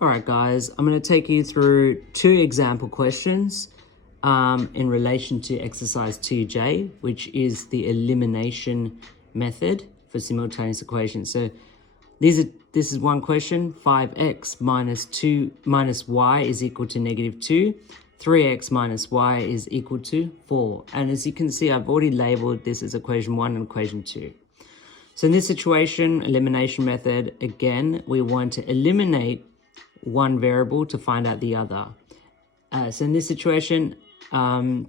All right, guys, I'm going to take you through two example questions in relation to exercise 2J, which is the elimination method for simultaneous equations. So this is one question: 5x minus y is equal to -2. 3x minus y is equal to 4. And as you can see, I've already labeled this as equation 1 and equation 2. So in this situation, elimination method, again, we want to eliminate one variable to find out the other. So in this situation, and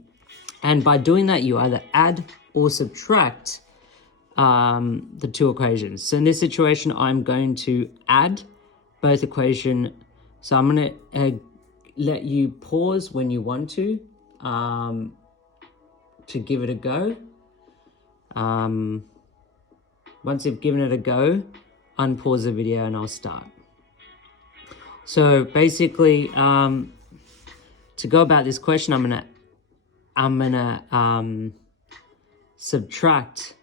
by doing that, you either add or subtract the two equations. So in this situation, I'm going to add both equation. So I'm going to let you pause when you want to give it a go. Once you've given it a go, unpause the video and I'll start. So basically, to go about this question, I'm gonna subtract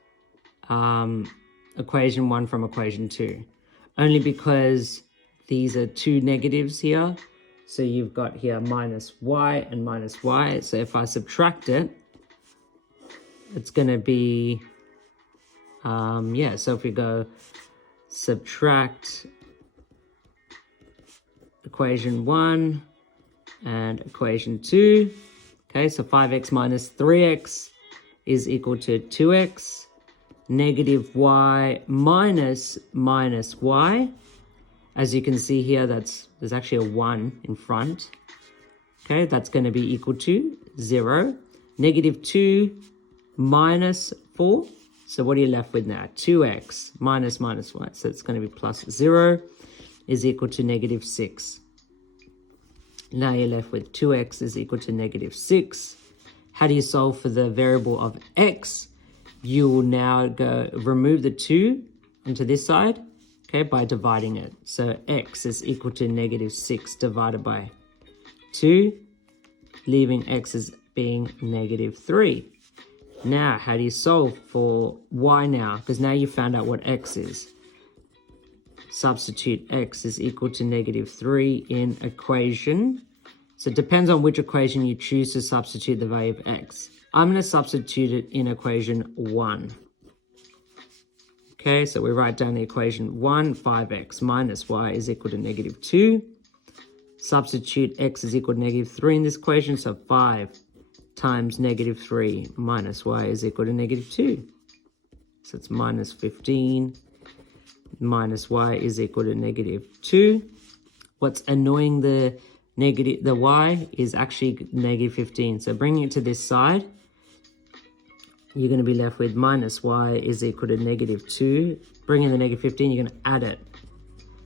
equation 1 from equation 2, only because these are two negatives here. So you've got here minus y and minus y. So if I subtract it, it's gonna be so if we go subtract equation 1 and equation 2, okay, so 5x minus 3x is equal to 2x, negative y minus y. As you can see here, there's actually a 1 in front. Okay, that's going to be equal to 0. Negative 2 minus 4. So what are you left with now? 2x minus y. So it's going to be plus 0 is equal to negative 6. Now you're left with 2x is equal to negative 6. How do you solve for the variable of x? You will now remove the 2 onto this side, okay, by dividing it. So x is equal to negative 6 divided by 2, leaving x as being negative 3. Now, how do you solve for y now? Because now you found out what x is. Substitute x is equal to negative 3 in equation. So it depends on which equation you choose to substitute the value of x. I'm going to substitute it in equation 1. Okay, so we write down the equation 1, 5x minus y is equal to negative 2. Substitute x is equal to negative 3 in this equation, so 5 times negative 3 minus y is equal to negative 2. So it's minus 15 minus y is equal to negative 2. What's annoying the y is actually negative 15. So bringing it to this side, you're going to be left with minus y is equal to negative 2. Bringing the negative 15, you're going to add it.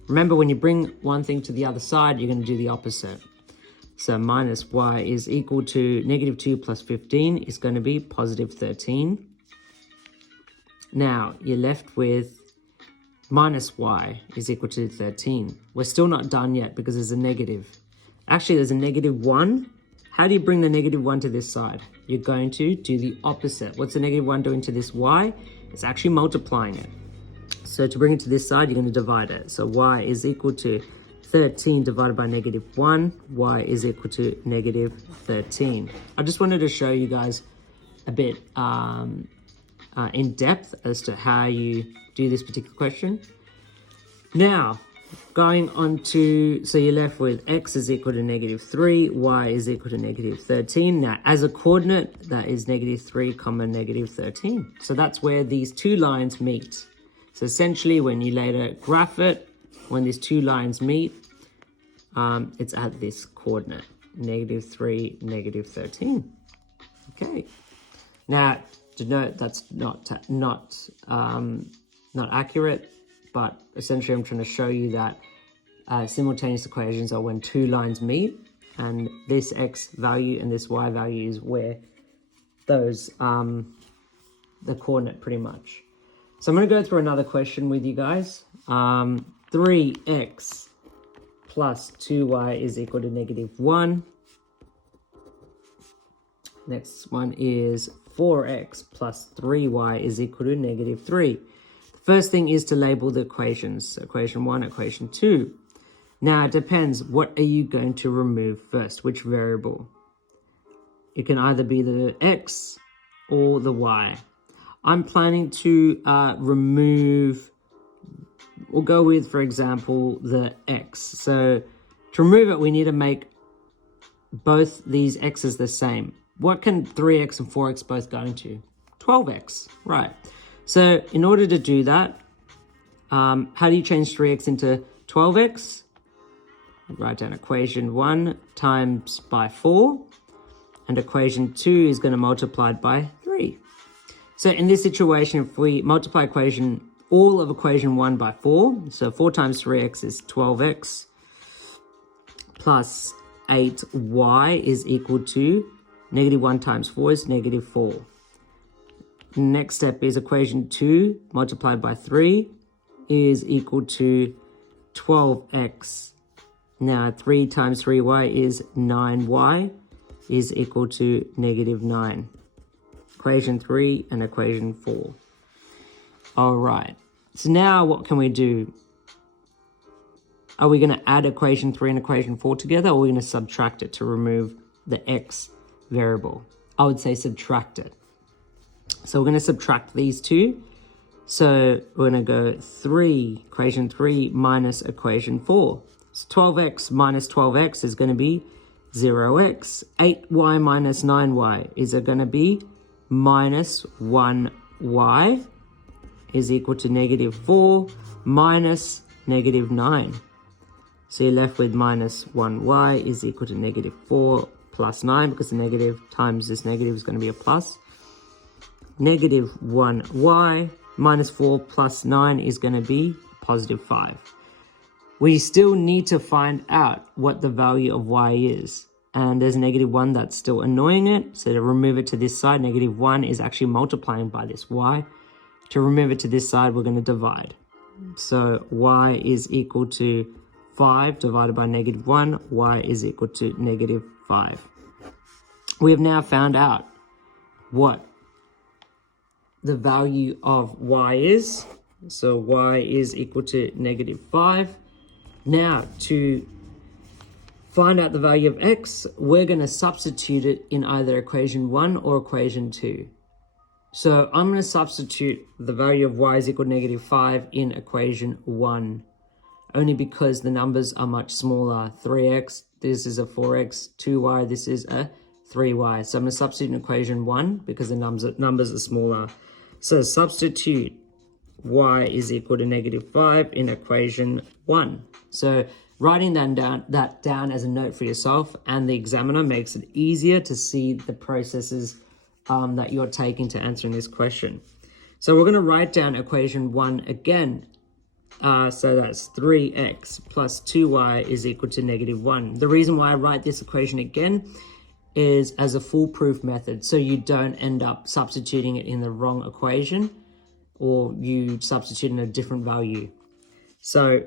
Remember, when you bring one thing to the other side, you're going to do the opposite. So minus y is equal to negative 2 plus 15 is going to be positive 13. Now, you're left with minus y is equal to 13. We're still not done yet because there's a negative. Actually, there's a negative 1. How do you bring the negative 1 to this side? You're going to do the opposite. What's the negative 1 doing to this y? It's actually multiplying it. So to bring it to this side, you're going to divide it. So y is equal to 13 divided by negative 1, y is equal to negative 13. I just wanted to show you guys a bit in depth as to how you do this particular question. Now, going on to, so you're left with x is equal to negative 3, y is equal to negative 13. Now, as a coordinate, that is negative 3 comma negative 13. So that's where these two lines meet. So essentially, when you later graph it, when these two lines meet, it's at this coordinate, negative 3, negative 13. Okay. Now, to note, that's not accurate, but essentially I'm trying to show you that simultaneous equations are when two lines meet, and this x value and this y value is where those, the coordinate pretty much. So I'm going to go through another question with you guys. 3x plus 2y is equal to negative 1. Next one is 4x plus 3y is equal to negative 3. The first thing is to label the equations. So equation 1, equation 2. Now, it depends. What are you going to remove first? Which variable? It can either be the x or the y. I'm planning to remove, we'll go with, for example, the x. So to remove it, we need to make both these x's the same. What can 3x and 4x both go into? 12x, right. So in order to do that, how do you change 3x into 12x? Write down equation 1 times by 4, and equation 2 is going to multiply by 3. So in this situation, if we multiply all of equation 1 by 4, so 4 times 3x is 12x, plus 8y is equal to negative 1 times 4 is negative 4. Next step is equation 2 multiplied by 3 is equal to 12x. Now 3 times 3y is 9y is equal to negative 9. Equation 3 and equation 4. All right, so now what can we do? Are we going to add equation 3 and equation 4 together, or are we going to subtract it to remove the x variable? I would say subtract it. So we're going to subtract these two. So we're going to go equation 3 minus equation 4. So 12x minus 12x is going to be 0x. 8y minus 9y is going to be minus 1y is equal to negative 4 minus negative 9. So you're left with minus 1y is equal to negative 4 plus 9, because the negative times this negative is going to be a plus. Negative 1y minus 4 plus 9 is going to be positive 5. We still need to find out what the value of y is. And there's negative 1 that's still annoying it. So to remove it to this side, negative 1 is actually multiplying by this y. To remove it to this side, we're going to divide. So y is equal to 5 divided by negative 1. Y is equal to negative 5. We have now found out what the value of y is. So y is equal to negative 5. Now, to find out the value of x, we're going to substitute it in either equation 1 or equation 2. So I'm going to substitute the value of y is equal to negative 5 in equation 1, only because the numbers are much smaller. 3x, this is a 4x, 2y, this is a 3y. So I'm going to substitute in equation 1 because the numbers are smaller. So substitute y is equal to negative 5 in equation 1. So writing that down as a note for yourself and the examiner makes it easier to see the processes that you're taking to answering this question. So we're going to write down equation 1 again. So that's 3x plus 2y is equal to negative 1. The reason why I write this equation again is as a foolproof method, so you don't end up substituting it in the wrong equation, or you substitute in a different value. So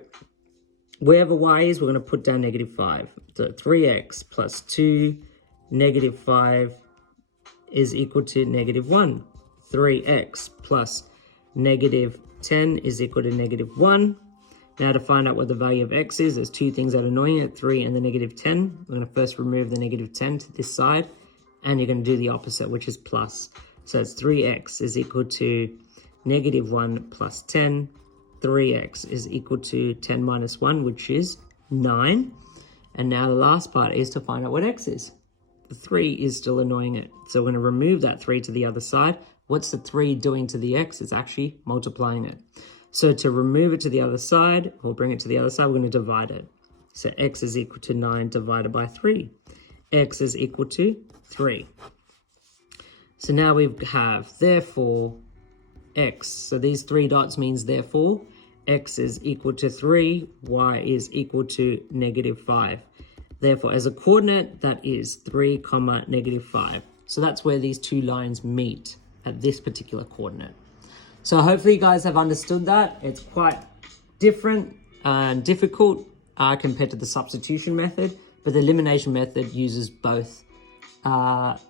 wherever y is, we're going to put down negative 5. So 3x plus 2, negative 5 is equal to negative 1. 3x plus negative 10 is equal to negative 1. Now to find out what the value of x is, there's two things that are annoying it, 3 and the negative 10. We're going to first remove the negative 10 to this side, and you're going to do the opposite, which is plus. So it's 3x is equal to negative 1 plus 10. 3x is equal to 10 minus 1, which is 9. And now the last part is to find out what x is. The 3 is still annoying it. So we're going to remove that 3 to the other side. What's the 3 doing to the x? It's actually multiplying it. So to remove it to the other side, or bring it to the other side, we're going to divide it. So x is equal to 9 divided by 3. X is equal to 3. So now we have, therefore, x. So these 3 dots means therefore, x is equal to 3, y is equal to negative 5. Therefore, as a coordinate, that is 3, comma, negative 5. So that's where these two lines meet at this particular coordinate. So hopefully you guys have understood that. It's quite different and difficult compared to the substitution method, but the elimination method uses both.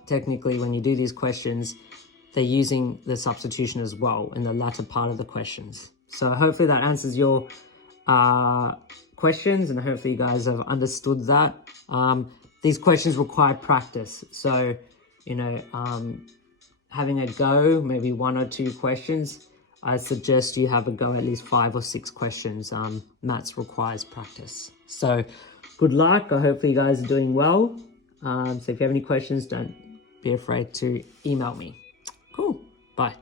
Technically, when you do these questions, they're using the substitution as well in the latter part of the questions. So hopefully that answers your questions, and hopefully you guys have understood that. These questions require practice. So, you know, having a go, maybe 1 or 2 questions, I suggest you have a go at least 5 or 6 questions. Maths requires practice. So good luck. I hope you guys are doing well. So if you have any questions, don't be afraid to email me. Cool. Bye.